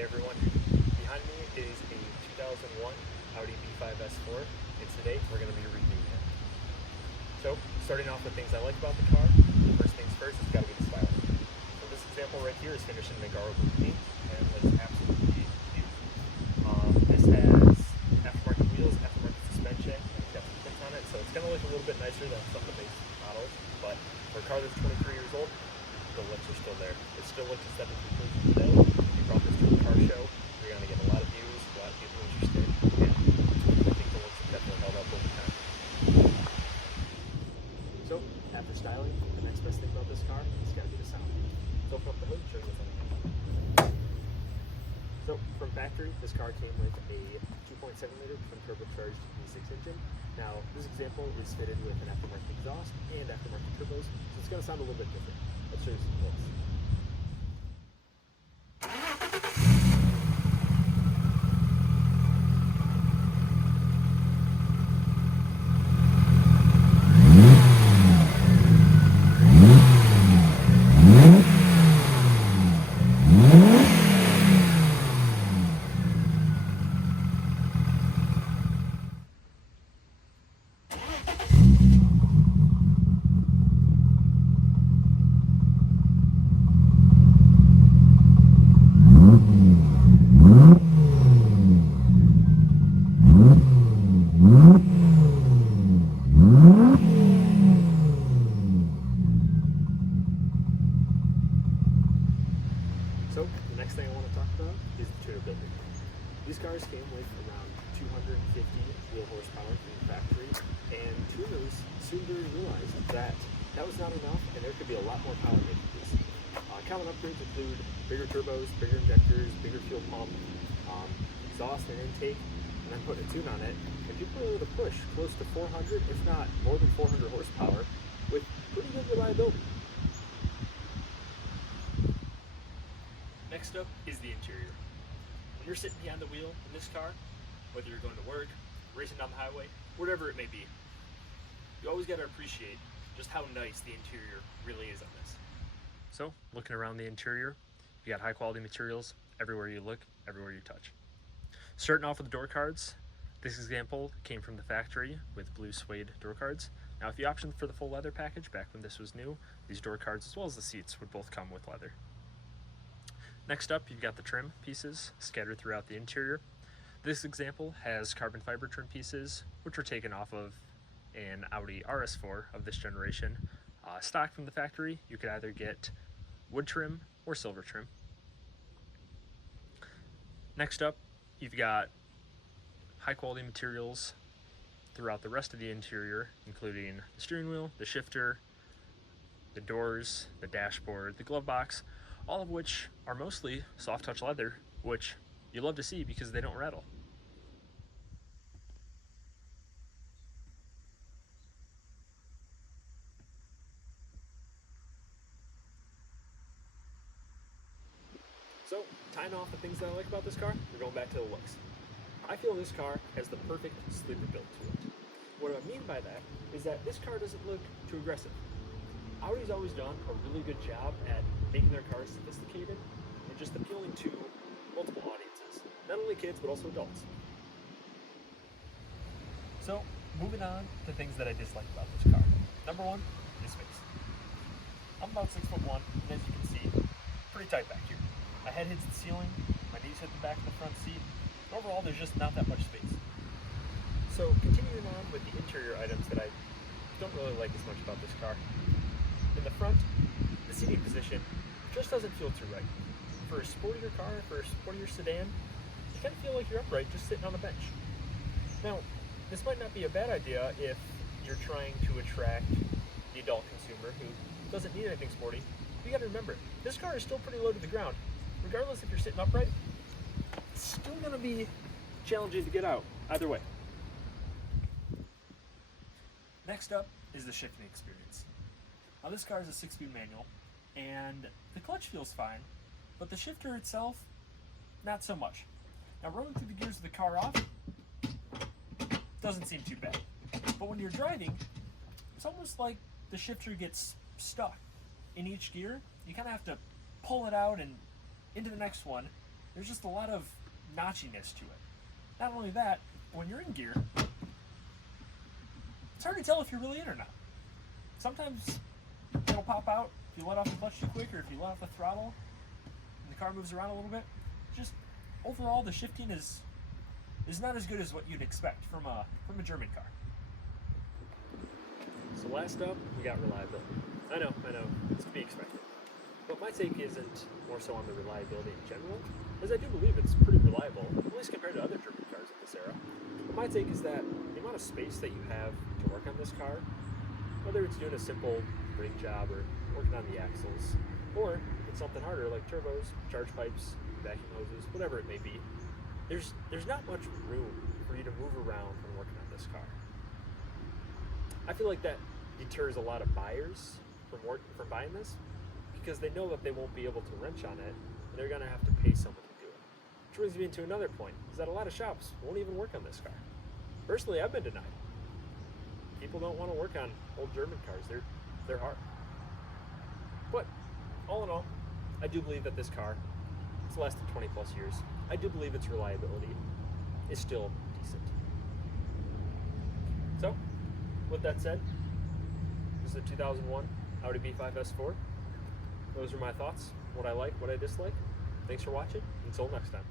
Hey everyone, behind me is a 2001 Audi B5 S4, and today we're going to be reviewing it. So, starting off with things I like about the car, first things first, it's got to be the styling. So this example right here is finished in Nagaro blue paint, and looks absolutely beautiful. This has aftermarket wheels, aftermarket suspension, and it's got some tints on it, so it's going to look a little bit nicer than some of the base models, but for a car that's 23 years old, the looks are still there. It still looks a 70 completion today. If you brought this to a car show, you're going to get a lot of views, a lot of people interested, and I think the looks have definitely held up over time. So, after styling, the next best thing about this car is got to be the sound. Let's open up the hood and show you what's underneath. So, from factory, this car came with a 2.7 liter twin turbocharged V6 engine. Now, this example is fitted with an aftermarket exhaust and aftermarket turbos, so it's going to sound a little bit different. Let's show you some clips. So, the next thing I want to talk about is the tunability. These cars came with around 250 wheel horsepower from the factory, and tuners soon realized that that was not enough, and there could be a lot more power making these. Common upgrades include bigger turbos, bigger injectors, bigger fuel pump, exhaust and intake, and then putting a tune on it, and people are able to push close to 400, if not more than 400 horsepower, with pretty good reliability. Next up is the interior. When you're sitting behind the wheel in this car, whether you're going to work, racing down the highway, whatever it may be, you always got to appreciate just how nice the interior really is on this. So, looking around the interior, you got high quality materials everywhere you look, everywhere you touch. Starting off with the door cards, this example came from the factory with blue suede door cards. Now, if you opted for the full leather package back when this was new, these door cards as well as the seats would both come with leather. Next up, you've got the trim pieces scattered throughout the interior. This example has carbon fiber trim pieces, which were taken off of an Audi RS4 of this generation. Stock from the factory, you could either get wood trim or silver trim. Next up, you've got high quality materials throughout the rest of the interior, including the steering wheel, the shifter, the doors, the dashboard, the glove box, all of which are mostly soft touch leather, which you love to see because they don't rattle. So, tying off the things that I like about this car, we're going back to the looks. I feel this car has the perfect sleeper build to it. What I mean by that is that this car doesn't look too aggressive. Audi's always done a really good job at making their cars sophisticated and just appealing to multiple audiences, not only kids but also adults. So, moving on to things that I dislike about this car. Number one is space. I'm about 6'1", and as you can see, pretty tight back here. My head hits the ceiling, my knees hit the back of the front seat. Overall, there's just not that much space. So, continuing on with the interior items that I don't really like as much about this car. In the front, the seating position just doesn't feel too right. For a sportier car, for a sportier sedan, you kind of feel like you're upright just sitting on a bench. Now, this might not be a bad idea if you're trying to attract the adult consumer who doesn't need anything sporty. You gotta remember, this car is still pretty low to the ground. Regardless if you're sitting upright, it's still gonna be challenging to get out, either way. Next up is the shifting experience. Now this car is a 6-speed manual, and the clutch feels fine, but the shifter itself, not so much. Now rolling through the gears of the car off, doesn't seem too bad. But when you're driving, it's almost like the shifter gets stuck in each gear. You kind of have to pull it out and into the next one. there's just a lot of notchiness to it. Not only that, when you're in gear, it's hard to tell if you're really in or not. Sometimes it'll pop out if you let off the clutch too quick, or if you let off the throttle and the car moves around a little bit. Just overall, the shifting is not as good as what you'd expect from a German car. So last up, we got reliability. I know, it's to be expected. But my take isn't more so on the reliability in general, as I do believe it's pretty reliable, at least compared to other German cars of this era. But my take is that the amount of space that you have to work on this car, whether it's doing a simple brake job or working on the axles, or it's something harder like turbos, charge pipes, vacuum hoses, whatever it may be, there's not much room for you to move around when working on this car. I feel like that deters a lot of buyers from buying this, because they know that they won't be able to wrench on it, and they're going to have to pay someone to do it. Which brings me into another point, is that a lot of shops won't even work on this car. Personally, I've been denied. People don't want to work on old German cars. They're hard. But all in all, I do believe that this car, it's lasted 20 plus years. I do believe its reliability is still decent. So, with that said, this is a 2001 Audi B5 S4. Those are my thoughts, what I like, what I dislike. Thanks for watching. Until next time.